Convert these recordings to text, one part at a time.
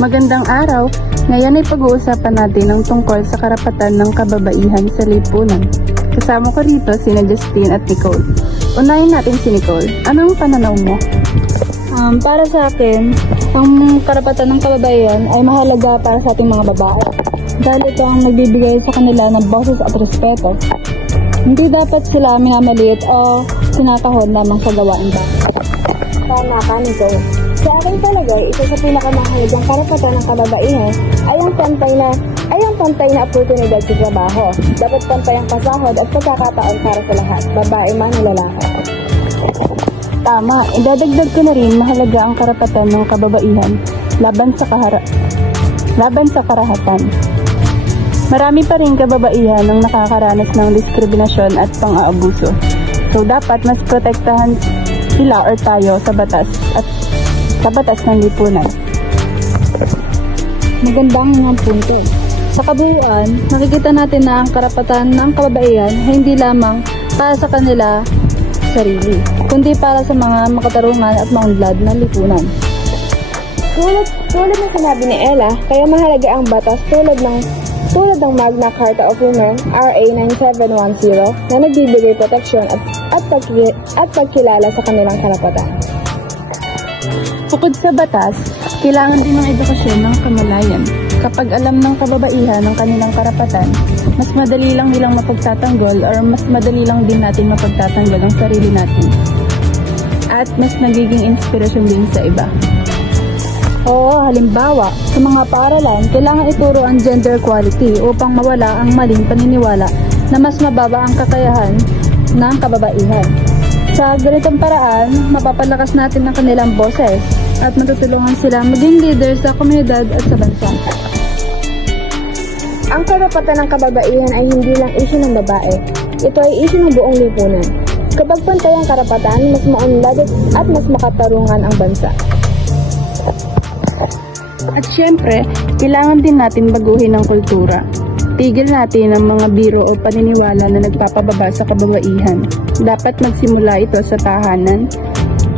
Magandang araw! Ngayon ay pag-uusapan natin ang tungkol sa karapatan ng kababaihan sa lipunan. Kasama ko rito sina Justine at Nicole. Unahin natin si Nicole. Anong pananaw mo? Para sa akin, ang karapatan ng kababaihan ay mahalaga para sa ating mga babae. Dahil ito ang nagbibigay sa kanila ng boses at respeto. Hindi dapat sila minamaliit o sinakahon lamang sa gawain ba. Tama ka, Nicole. Sa akin talaga, isa sa pinakamahalagang karapatan ng kababaihan ay ang pantay na oportunidad sa trabaho. Dapat pantay ang pasahod at pagkakataon para sa lahat, babae man o lalaki. Tama, idadagdag ko na rin mahalaga ang karapatan ng kababaihan laban sa karahatan. Marami pa rin kababaihan ang nakakaranas ng diskriminasyon at pang-aabuso. So dapat mas protektahan sila or tayo sa batas at sa batas ng lipunan. Magandang mga punto. Sa kabuuan, nakikita natin na ang karapatan ng kababaihan ay hindi lamang para sa kanila sarili, kundi para sa mga makatarungan at maunlad na lipunan. Tulad ng sinabi ni Ella, kaya mahalaga ang batas tulad ng Magna Carta of Women, RA 9710, na nagbibigay proteksyon at pagkilala sa kanilang karapatan. Bukod sa batas, kailangan din ng edukasyon ng kamalayan. Kapag alam ng kababaihan ang kanilang karapatan, mas madali lang nilang mapagtatanggol or mas madali lang din natin mapagtatanggol ang sarili natin. At mas nagiging inspirasyon din sa iba. Oo, halimbawa, sa mga paaralan, kailangan ituro ang gender equality upang mawala ang maling paniniwala na mas mababa ang kakayahan ng kababaihan. Sa ganitong paraan, mapapalakas natin ang kanilang boses at matutulungan sila maging leader sa komunidad at sa bansa. Ang karapatan ng kababaihan ay hindi lang issue ng babae. Ito ay issue ng buong lipunan. Kapag pantay ang karapatan, mas maunlad at mas makatarungan ang bansa. At syempre, kailangan din natin baguhin ang kultura. Tigil natin ang mga biro o paniniwala na nagpapababa sa kababaihan. Dapat magsimula ito sa tahanan.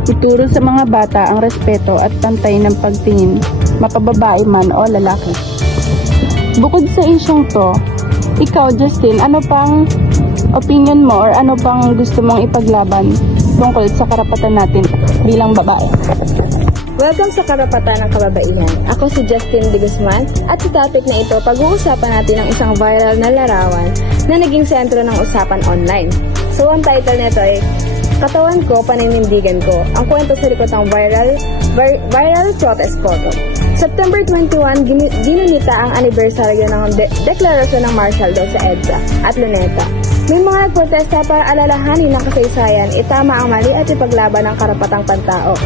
Ituro sa mga bata ang respeto at pantay ng pagtingin, mapababae man o lalaki. Bukod sa isyong to, ikaw Justin, ano pang opinion mo or ano pang gusto mong ipaglaban tungkol sa karapatan natin bilang babae? Welcome sa Karapatan ng Kababaihan. Ako si Justin De Guzman at sa topic na ito, pag-uusapan natin ang isang viral na larawan na naging sentro ng usapan online. So ang title nito ay Katawan Ko, Paninindigan Ko. Ang kwento sa likod ng viral protest photo. September 21, ginunita ang anibersaryo ng deklarasyon ng martial law sa EDSA at Luneta. May mga nagprotesta para alalahanin ng kasaysayan, itama ang mali at ipaglaban ang karapatang pantao.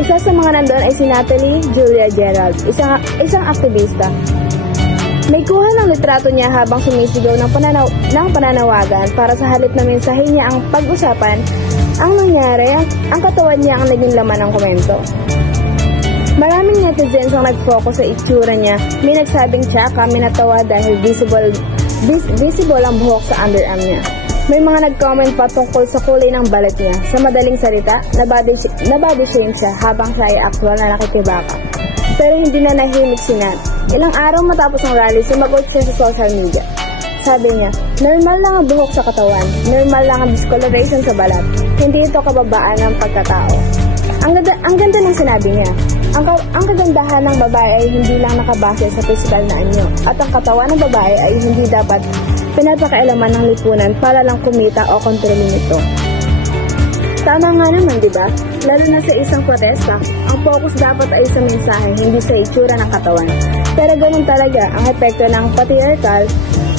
Isa sa mga nandun ay si Natalie Julia Gerald, isang aktivista. May kuha ng litrato niya habang sumisigaw ng pananawagan para sa halip na mensahe niya ang pag-usapan. Ang nangyari, ang katawan niya ang naging laman ng komento. Maraming netizens ang nag-focus sa itsura niya. May nagsabing tsaka, may natawa dahil visible ang buhok sa underarm niya. May mga nag-comment pa tungkol sa kulay ng balat niya. Sa madaling salita, na-body shame siya habang siya ay actual na nakikibaka. Pero hindi na nahimik si Nat. Ilang araw matapos ang rally, sumagot siya sa social media. Sabi niya, normal lang ang buhok sa katawan, normal lang ang discoloration sa balat. Hindi ito kababaan ng pagkatao. Ang ganda ng sinabi niya. Ang kagandahan ng babae ay hindi lang nakabase sa physical na anyo. At ang katawan ng babae ay hindi dapat pinapakailaman ng lipunan para lang kumita o kontrolin ito. Tama nga naman, di ba? Lalo na sa isang protesta, ang focus dapat ay sa mensahe, hindi sa itsura ng katawan. Pero ganun talaga ang epekto ng patriarchal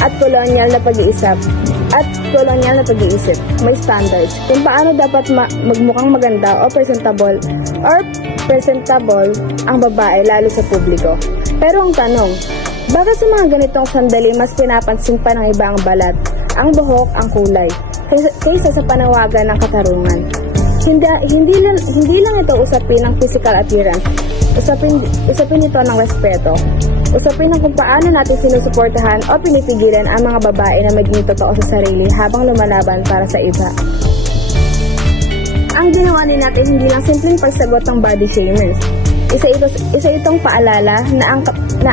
at kolonyal na pag-iisip. May standards kung paano dapat magmukhang maganda o presentable ang babae lalo sa publiko. Pero ang tanong, bakit sa mga ganitong sandali mas pinapansin pa ng iba ang balat, ang buhok, ang kulay, kaysa sa panawagan ng katarungan? Hindi lang ito usapin ng physical appearance, usapin ito ng respeto. Usapin ng kung paano natin sinusuportahan o pinipigilan ang mga babae na maging totoo sa sarili habang lumalaban para sa iba. Ang ginawa din natin hindi lang simpleng pagsagot ng body shamers. Isa itong paalala na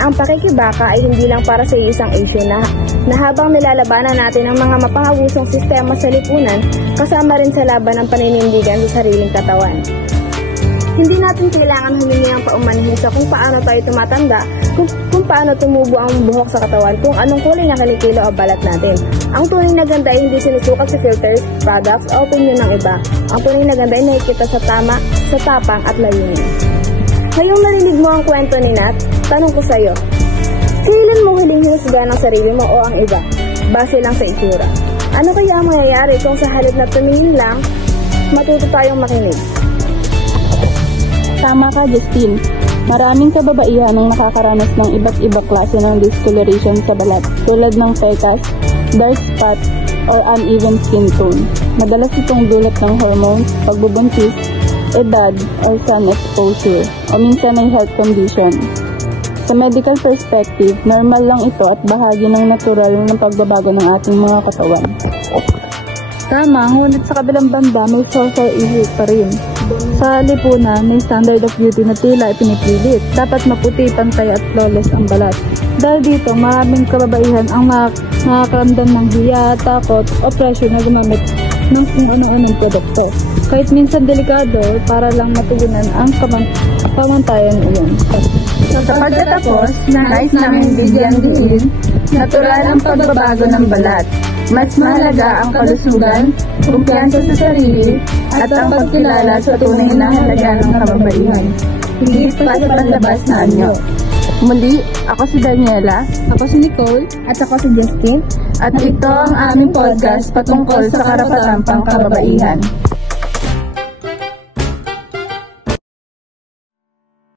ang pakikibaka ay hindi lang para sa isang issue na habang nilalabanan natin ang mga mapangabusong sistema sa lipunan, kasama rin sa laban ng paninindigan sa sariling katawan. Hindi natin kailangan humingi ang paumanhin sa kung paano tayo tumatanda, kung paano tumubo ang buhok sa katawan, kung anong kulay ng kilikilo o balat natin. Ang tunay na ganda ay hindi sinusukat sa filters, products o opinion ng iba. Ang tunay na ganda ay nakikita sa tama, sa tapang at layunin. Ngayong narinig mo ang kwento ni Nat, tanong ko sa'yo, kailan mo huling hinusgahan ang sarili mo o ang iba, base lang sa itsura? Ano kaya ang mangyayari kung sa halip na tumingin lang, matuto tayong makinig? Tama ka, Justin. Maraming kababaihan ang nakakaranas ng iba't ibang klase ng discoloration sa balat, tulad ng pecas, dark spot, or uneven skin tone. Madalas itong dulot ng hormones, pagbubuntis, edad, or sun exposure, o minsan ay health condition. Sa medical perspective, normal lang ito at bahagi ng natural ng pagbabago ng ating mga katawan. Tama, ngunit sa kabilang banda may social issue pa rin. Sa lipunan, may standard of beauty na tila ipinipilit. Dapat maputi, pantay at flawless ang balat. Dahil dito, maraming kababaihan ang nakakaramdam ng hiya, takot o pressure na gumamit ng kung ano-anong produkto. Kahit minsan delikado, para lang matugunan ang pamantayan iyon. Sa pagkatapos, nais namin bigyang diin, natural ang pagbabago ng balat. Mas mahalaga ang kalusugan, kumpiyansa sa sarili, at ang pagkilala sa tunay na halaga ng kababaihan. Higit pa sa panlabas na anyo. Muli, ako si Daniela, Ako si Nicole. At ako si Justin. at ito ang aming podcast patungkol sa karapatang pangkababaihan.